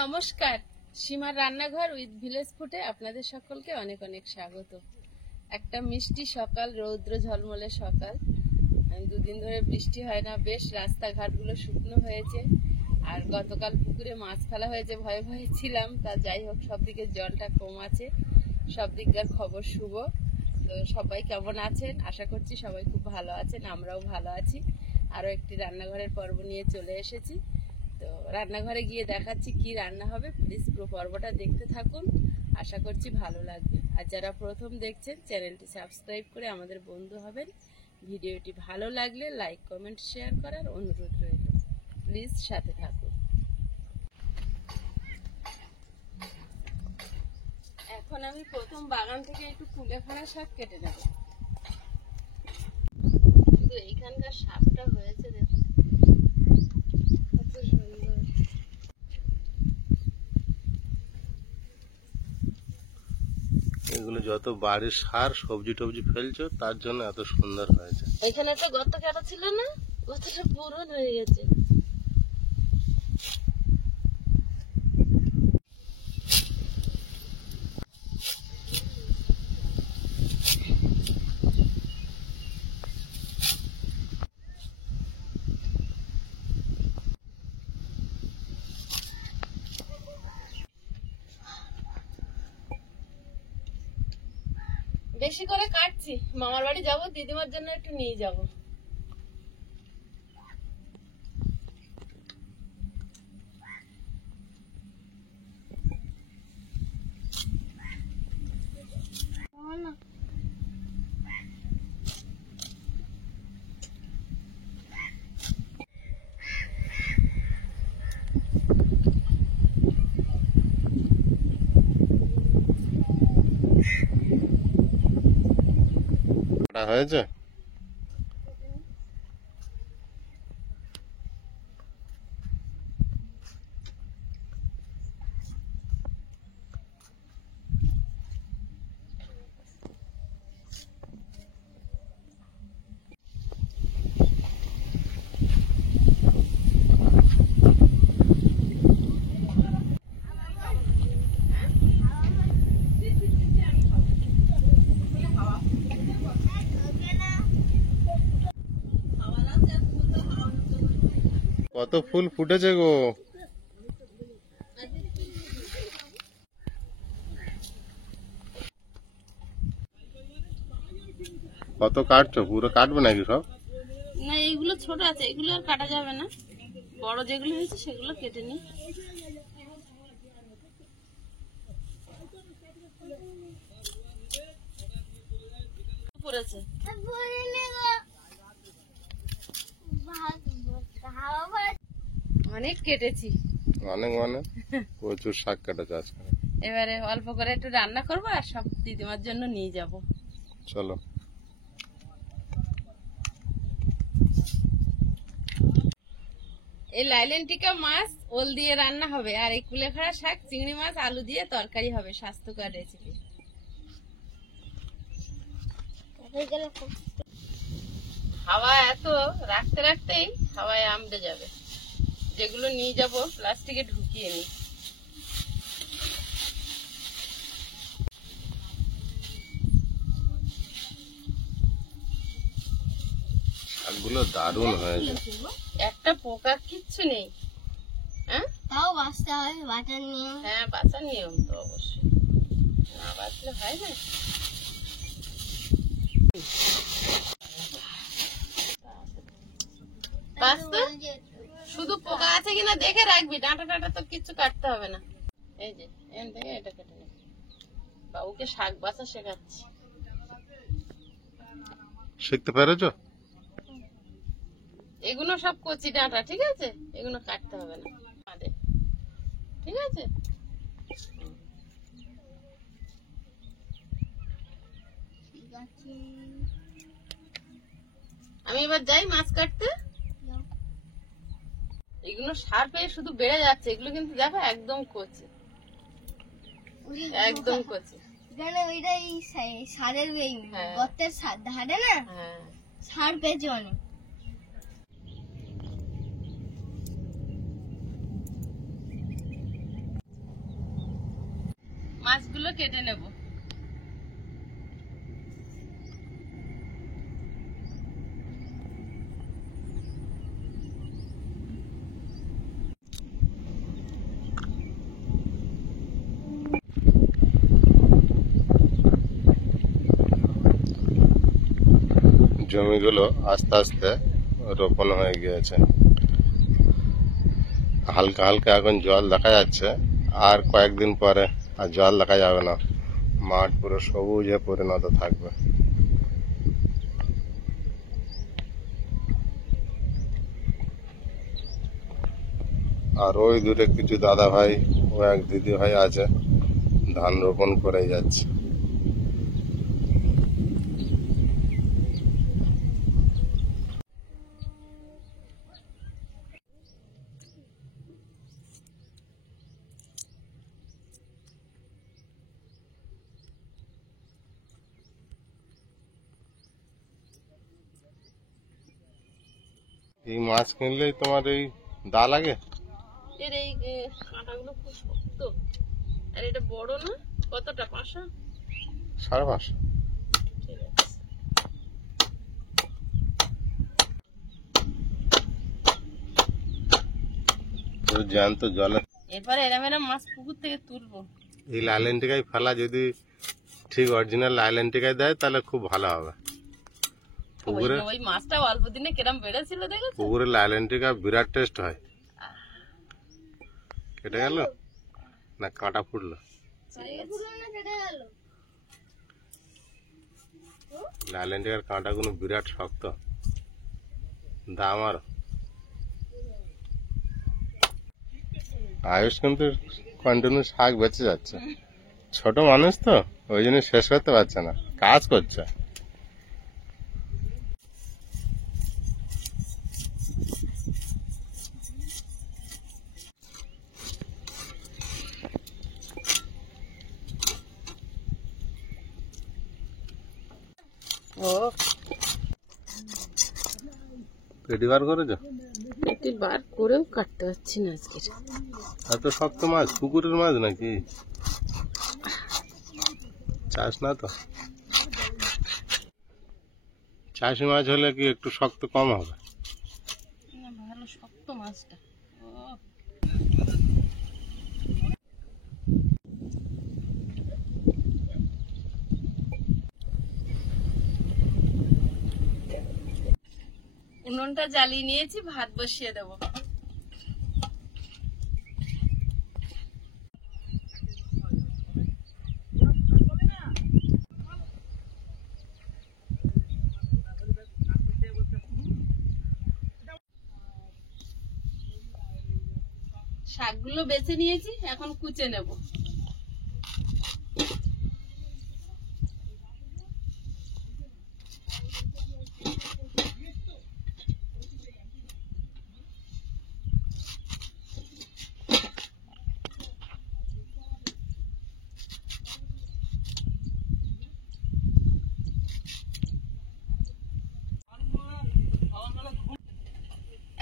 নমস্কার, সীমার রান্নাঘর উইথ ভিলেজ ফুডে আপনাদের সকলকে অনেক অনেক স্বাগত। একটা মিষ্টি সকাল, রৌদ্র ঝলমলে সকাল। দুদিন ধরে বৃষ্টি হয় না, বেশ রাস্তাঘাটগুলো শুকনো হয়েছে। আর গতকাল পুকুরে মাছ ফেলা হয়েছে, ভয়ে ভয়ে ছিলাম। তা যাই হোক, সব দিকে জলটা কম আছে, সব দিককার খবর শুভ। তো সবাই কেমন আছেন? আশা করছি সবাই খুব ভালো আছেন, আমরাও ভালো আছি। আরও একটি রান্নাঘরের পর্ব নিয়ে চলে এসেছি। তো রান্নাঘরে গিয়ে দেখাচ্ছি কি রান্না হবে। প্লিজ পুরো পর্বটা দেখতে থাকুন, আশা করছি ভালো লাগবে। আর যারা প্রথম দেখছেন, চ্যানেলটি সাবস্ক্রাইব করে আমাদের বন্ধু হবেন। ভিডিওটি ভালো লাগলে লাইক, কমেন্ট, শেয়ার করার অনুরোধ রইল। প্লিজ সাথে থাকুন। এখন আমি প্রথম বাগান থেকে একটু কুলেখাড়া শাক কেটে নেব। শুধু এইখানকার শাকটা হয়েছে দেখুন, কত সুন্দর। এগুলো যত বাড়ির সার সবজি টবজি ফেলছো তার জন্য এত সুন্দর হয়েছে। এখানে একটা গর্ত কাটা ছিল না, গর্তটা পূরণ হয়ে গেছে। বেশি করে কাটছি, মামার বাড়ি যাবো, দিদিমার জন্য একটু নিয়ে যাব। হয়েছে কত ফুল ফুটেছে গো। কত কাটছো? পুরো কাটবে নাকি সব? না, এইগুলো ছোট আছে, এগুলো আর কাটা যাবে না। বড় যেগুলো হয়েছে সেগুলো কেটে নি। পড়েছে অনেক কেটেছি, অনেক মানে প্রচুর শাক কাটেছে আজকে। এবারে অল্প করে একটু রান্না করবো আর সব দিদিমার জন্য নিয়ে যাব। চলো। এই লাইলেন্টিকা মাছ ওল দিয়ে রান্না হবে, আর এই কুলেখাড়া শাক চিংড়ি মাছ আলু দিয়ে তরকারি হবে। স্বাস্থ্যকর রেসিপি। হাওয়া এত, রাখতে রাখতেই হাওয়ায় আমড়ে যাবে। যেগুলো নিয়ে যাব প্লাস্টিকে ঢুকিয়ে নি। শাকগুলো দারুণ হয়েছে। একটা পোকা কিচ্ছু নেই। হ্যাঁ, তাও বাঁচতে হয়, বাঁচার নিয়ম। হ্যাঁ, বাঁচার নিয়ম তো অবশ্যই, না বাঁচলে হয় না। বাঁচতে শুধু পোকা আছে কিনা দেখে রাখবি, ডাঁটা টাটা তো কিচ্ছু কাটতে হবে না। এই যে এখান থেকে এটা কেটে নেব। বাবুকে শাক বাছা শেখাচ্ছি। শিখতে পেরেছো? এগুলো সব কচি ডাঁটা, ঠিক আছে? এগুলো কাটতে হবে না, ঠিক আছে? আমি এবার যাই মাছ কাটতে। এগুলো সার পেয়ে শুধু বেড়ে যাচ্ছে, এগুলো কিন্তু দেখো একদম কচি, একদম কচি। সারের গর্তের ধারে না সার পেয়েছে অনেক। মাছগুলো কেটে নেব। জমিগুলো আস্তে আস্তে রোপণ হয়ে গিয়েছে, হালকা হালকা এখন জল দেখা যাচ্ছে। আর কয়েকদিন পরে আর জল দেখা যাবে না, মাঠ পুরো সবুজে পরিণত থাকবে। আর ওই দূরে কিছু দাদা ভাই ও এক দিদি ভাই আছে, ধান রোপণ করে যাচ্ছে। এই মাছ কিনলেই তোমার এই দা লাগে। এর এই কাঁটাগুলো খুব শক্ত, আর এটা বড় না। কতটা? 500? 550। ঠিক আছে। জ্যান্ত জলে এরপরে এরম এরম মাছ পুকুর থেকে তুলবো। এই লাইলেন্টিকায় ফেলা যদি ঠিক অরিজিনাল লাইলেন্টিকায় দেয় তাহলে খুব ভালো হবে। পুকুরে ওই মাছটা অল্প দিনে কিরম বেড়েছিল দেখেছো? পুকুরে লাইলেন্টিকা বিরাট টেস্ট হয়। কেটে গেল না কাঁটা ফুটলো? লাইলেন্টিকার কাঁটাগুলো বিরাট শক্ত, দাম আরো। আয়ুষ কিন্তু কন্টিনিউ শাক বেঁচে যাচ্ছে। ছোট মানুষ তো ওই জন্য শেষ করতে পারছে না, কাজ করছে। ও পেটি বার করেছো? পেটি বার করেও কাটতে পারছি না আজকে। এত শক্ত মাছ? পুকুরের মাছ নাকি? চাষ না তো? চাষি মাছ হলে কি একটু শক্ত কম হবে? না, ভালো শক্ত মাছটা। ও উনুনটা জ্বালিয়ে নিয়েছি, ভাত বসিয়ে দেবো। শাকগুলো বেছে নিয়েছি, এখন কুচে নেব।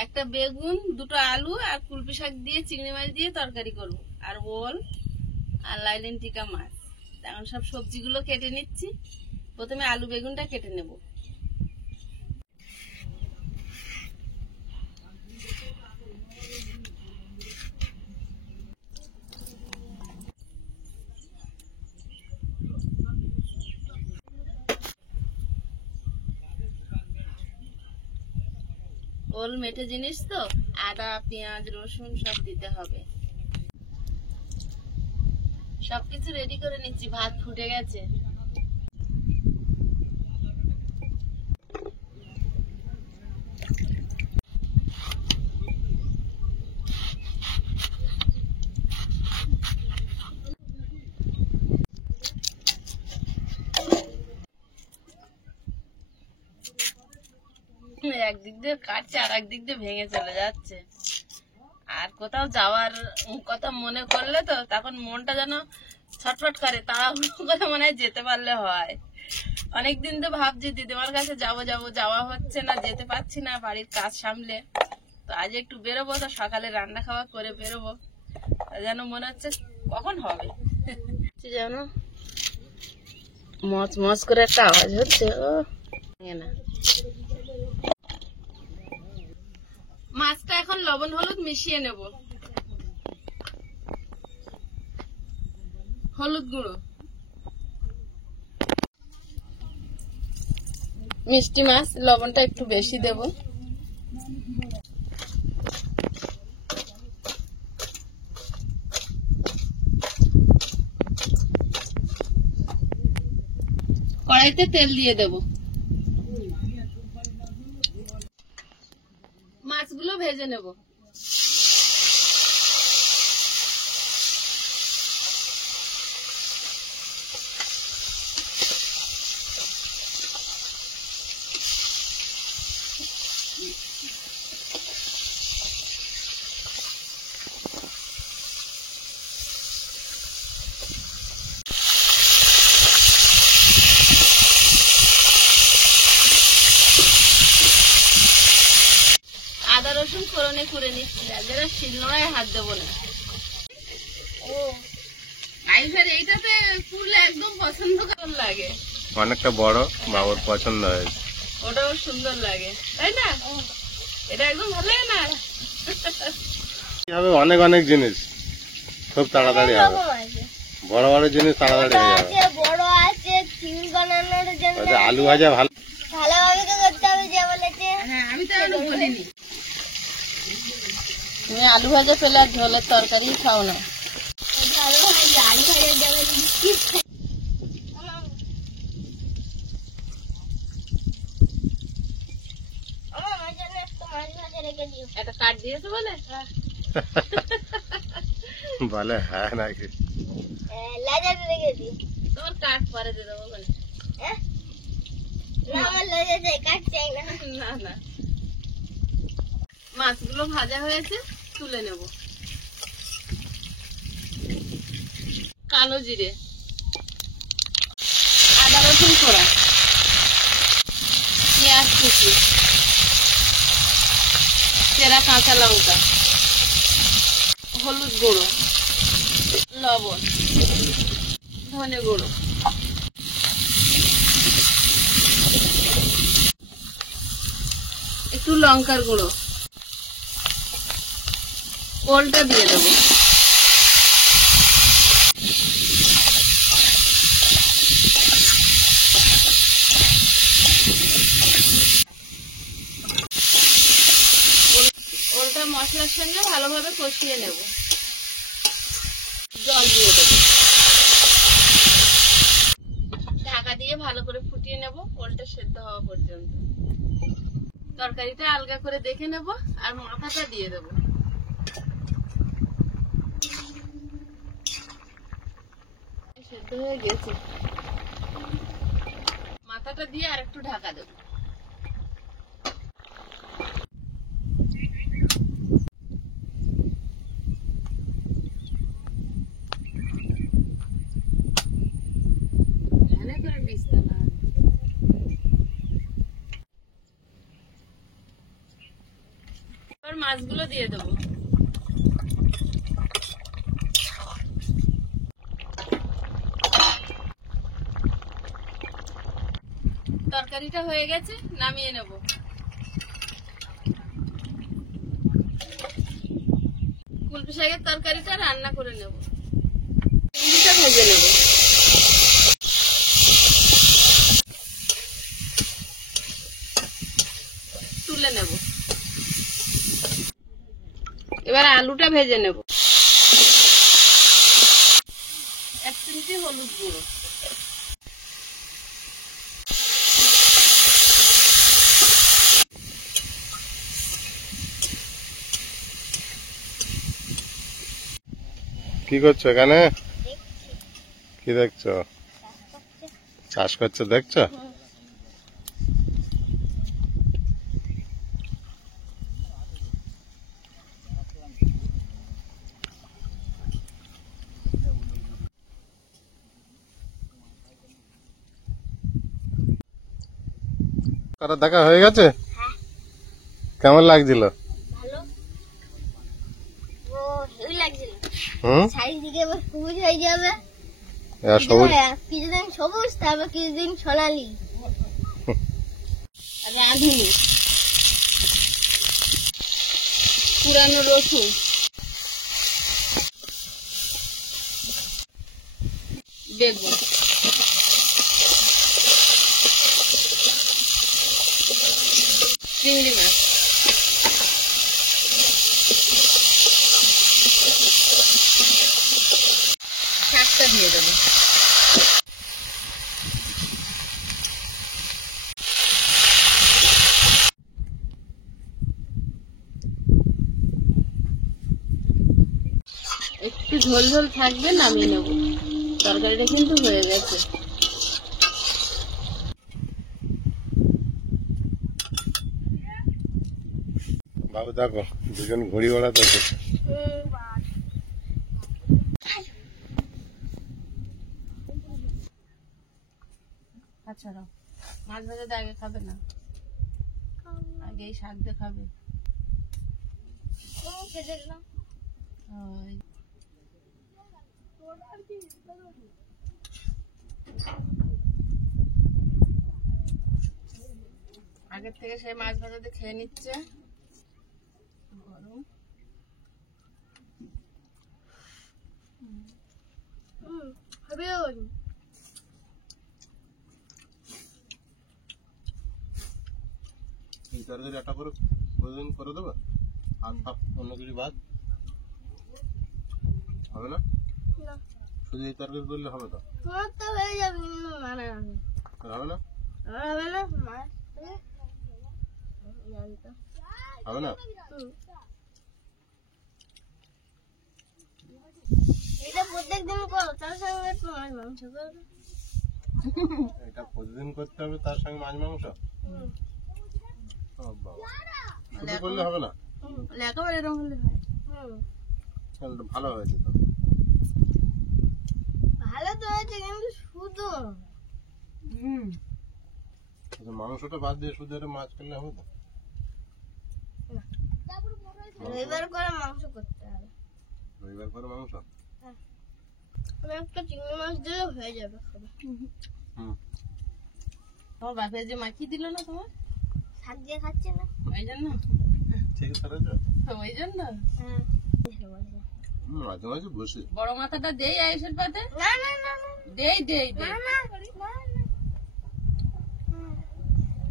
একটা বেগুন, দুটো আলু আর কুলপি শাক দিয়ে চিংড়ি মাছ দিয়ে তরকারি করব, আর ওল আর লাইলেন্টিকা মাছ। এখন সব সবজিগুলো কেটে নিচ্ছি। প্রথমে আলু বেগুনটা কেটে নেব। ওল মেটে জিনিস তো, আদা পেঁয়াজ রসুন সব দিতে হবে। সবকিছু রেডি করে নিচ্ছি, ভাত ফুটে গেছে। একদিক দিয়ে কাটছে আর একদিক দিয়ে ভেঙে চলে যাচ্ছে। আর কোথাও যাওয়ার কথা মনে করলে তো তখন মনটা যেন ছটফট করে, তাড়াহুড়ো করে মনে হয় যেতে পারলে হয়। অনেকদিন তো ভাবছি দিদিমার কাছে যাওয়া হচ্ছে না, যেতে পারছি না বাড়ির কাজ সামলে। তো আজ একটু বেরোবো, তো সকালে রান্না খাওয়া করে বেরোবো, যেন মনে হচ্ছে কখন হবে। যেন মচ মচ করে একটা আওয়াজ হচ্ছে। ও না, মাছটা এখন লবণ হলুদ মিশিয়ে নেব। হলুদ গুঁড়ো, মিষ্টি মাছ, লবণটা একটু বেশি দেব। কড়াইতে তেল দিয়ে দেব। মাছগুলো ভেজে নেব। আদা রসুন ফোড়নে করে নিচ্ছি, যারা শিলনোড়ায় হাত দেবো না। আইফের এইটাতে পুরলে একদম পছন্দ লাগে, অনেকটা বড়, বাবুর পছন্দ হয়েছে। ওটাও সুন্দর লাগে, তাই না? এটা একদম ভালো লাগে না? হবে অনেক অনেক জিনিস, খুব তাড়াতাড়ি হবে। বড় বড় জিনিস তাড়াতাড়ি হয়ে যাবে। বড় আছে চিল বানানোর জন্য। ওই যে আলু ভাজা ভালোভাবে তো করতে হবে যে বলেছে। হ্যাঁ, আমি তো আলু বলিনি। তুমি আলু ভাজা পেলে আর ঝোলের তরকারি খাও না। ভালোভাবে আলু ভাজা দেবে। আমার জন্য একটু মাছ ভাজা রেখে দিও। একটা কাট দিয়েছো বলে? বলে হ্যাঁ নাকি? লাজাতে রেখে দিও। তোমার কাট পরে দিয়ে দেবো বলে। হ্যাঁ? না, আমার লজা চাই, কাট চাই না। না না, মাছগুলো ভাজা হয়েছে, তুলে নেব। কালো জিরে, আদা রসুন কোড়া, পেঁয়াজ কুচি, চেরা কাঁচা লঙ্কা, হলুদ গুঁড়ো, লবণ, ধনে গুঁড়ো, একটু লঙ্কার গুঁড়ো, ওলটা দিয়ে দেবো। ওলটা মশলার সঙ্গে ভালোভাবে কষিয়ে নেব। জল দিয়ে দেবো, ঢাকা দিয়ে ভালো করে ফুটিয়ে নেব, ওলটা সেদ্ধ হওয়া পর্যন্ত। তরকারিটা আলগা করে দেখে নেব আর মাথাটা দিয়ে দেবো। সেদ্ধ হয়ে গেছে, মাথাটা দিয়ে আর একটু ঢাকা দেবো। এবার মাছগুলো দিয়ে দেবো। তরকারিটা হয়ে গেছে, নামিয়ে নেব। কুলপি শাকের তরকারিটা রান্না করে নেব। চিংড়িটা ভেজে নেব। তুলে নেব। এবার আলুটা ভেজে নেব। 1 চিমটি হলুদ গুঁড়ো, কি করছো এখানে? কি দেখছো? চাষ করছো দেখছো? তারা দেখা হয়ে গেছে? কেমন লাগছিল? ভালো। ও হেভি লাগছিল। হুম, চারিদিকে এবার সবুজ হয়ে যাবে। এরা সবুজ কিছুদিন সবুজ, তারপর কিছুদিন সোনালি। রাঁধুনি, পুরানো রসুন, বেগুন, চিংড়ি মাছ, শাকটা দিয়ে দেবো। একটু ঝোল ঝোল থাকবে, নামিয়ে নেব। তরকারিটা কিন্তু হয়ে গেছে। বাবু দেখো দুজন ঘুড়ি ওড়াতেছে। আচ্ছা মাছ ভাজাটা আগে খাবে না, আগে এই শাক দিয়ে খাবে। ওই আগের থেকে সেই মাছ ভাজাতে খেয়ে নিচ্ছে। গরম এই তরকারি একটা করে প্রতিদিন করে দেবে, আর অন্য কিছু বাদ হবে না? শুধু এই তরকারি করলে হবে তো? তোমার তো হয়ে যাবে, মানে হবে না? হবে না, মাছ হবে না? এটা প্রত্যেকদিন করো, তার সঙ্গে একটু মাছ মাংস করো। এটা প্রতিদিন করতে হবে, তার সঙ্গে মাছ মাংস? ও বাবা, শুধু করলে হবে না? একেবারে এরকম হলে হয়। তাহলে তো ভালো হয়েছে তো। ভালো তো হয়েছে, কিন্তু শুধু মাংসটা বাদ দিয়ে শুধু একটা মাছ করলে হবে তো? রবিবার করে মাংস করতে হবে। রবিবার করে মাংস? আমি একটা চিংড়ি মাছ দিলে হয়ে যাবে। তোমার বাপের যে মাখি দিল না তোমার, শাক দিয়ে খাচ্ছে না, ওই জন্য। ঠিক আছে, ওই জন্য মাঝে মাঝে বসে বড় মাথাটা দেই আয়েশের পাতে। না না না না দেই দেই দেই। না না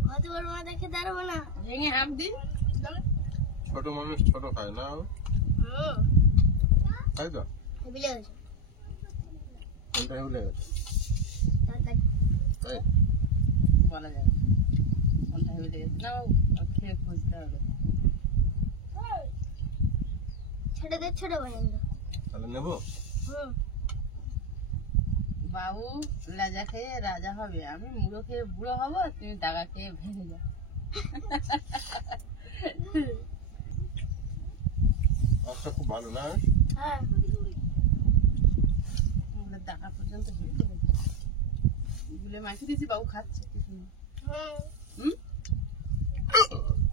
কত বড় মাথা খেতে পারবো না, ভেঙে হাফ দিই। ছোট মানুষ ছোট খায় না, তাই তো? হেবিলে গেছে কোনটা হেবলে গেছে তাই বলা যাবে কোনটা হেবে গেছে না, খেয়ে খুঁজতে হবে। ছোটদের ছোট পর্যন্ত তাহলে নেবো। বাবু লাজা খেয়ে রাজা হবে, আমি মুড়ো খেয়ে বুড়ো হবো, আর তুমি দাগা খেয়ে ভেঙে যাও। মাছটা খুব ভালো না? হ্যাঁ দাগা পর্যন্ত গুলে মাখিয়ে দিয়েছি, বাবু খাচ্ছে।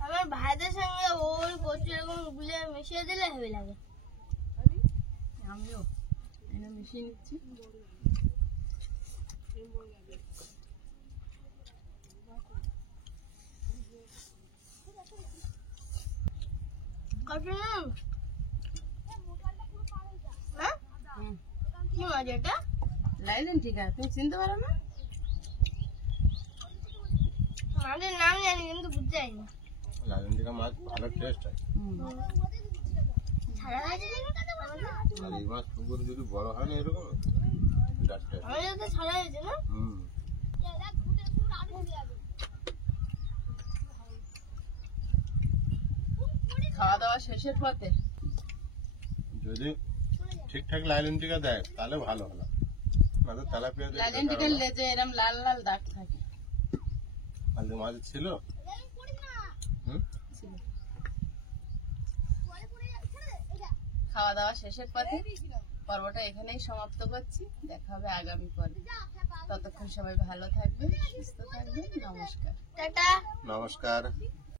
আমার ভাইদের সঙ্গে ওই কচু এরকম গুলে মিশিয়ে দিলে হেবি লাগে। আমিও এটা মিশিয়ে নিচ্ছি। কি মজা এটা? লাইলেন ঠিক আছে, তুমি চিনতে পারো না? মাছের নাম জানি কিন্তু বুঝতে পারি না। লালনটিকা মাছ ভালো টেস্ট হয়। ছাড়া হয়েছে আর এই মাছ পুকুরে যদি বড় হয় না এরকম বিরাট টেস্ট। আমাদের তো ছাড়া হয়েছে না। খাওয়া দাওয়া শেষের পথে যদি ঠিকঠাক লালনটিকা দেয় তাহলে ভালো হলো, না তো তেলাপিয়া লাইলেন টিকার লেজে এরকম লাল লাল দাগ থাকে। কালকে মাছ ছিল। খাওয়া দাওয়া শেষের পথে পর্বটা এখানেই সমাপ্ত করছি। দেখা হবে আগামী পর্বে। ততক্ষণ সবাই ভালো থাকবেন, সুস্থ থাকবেন। নমস্কার। টাটা। নমস্কার।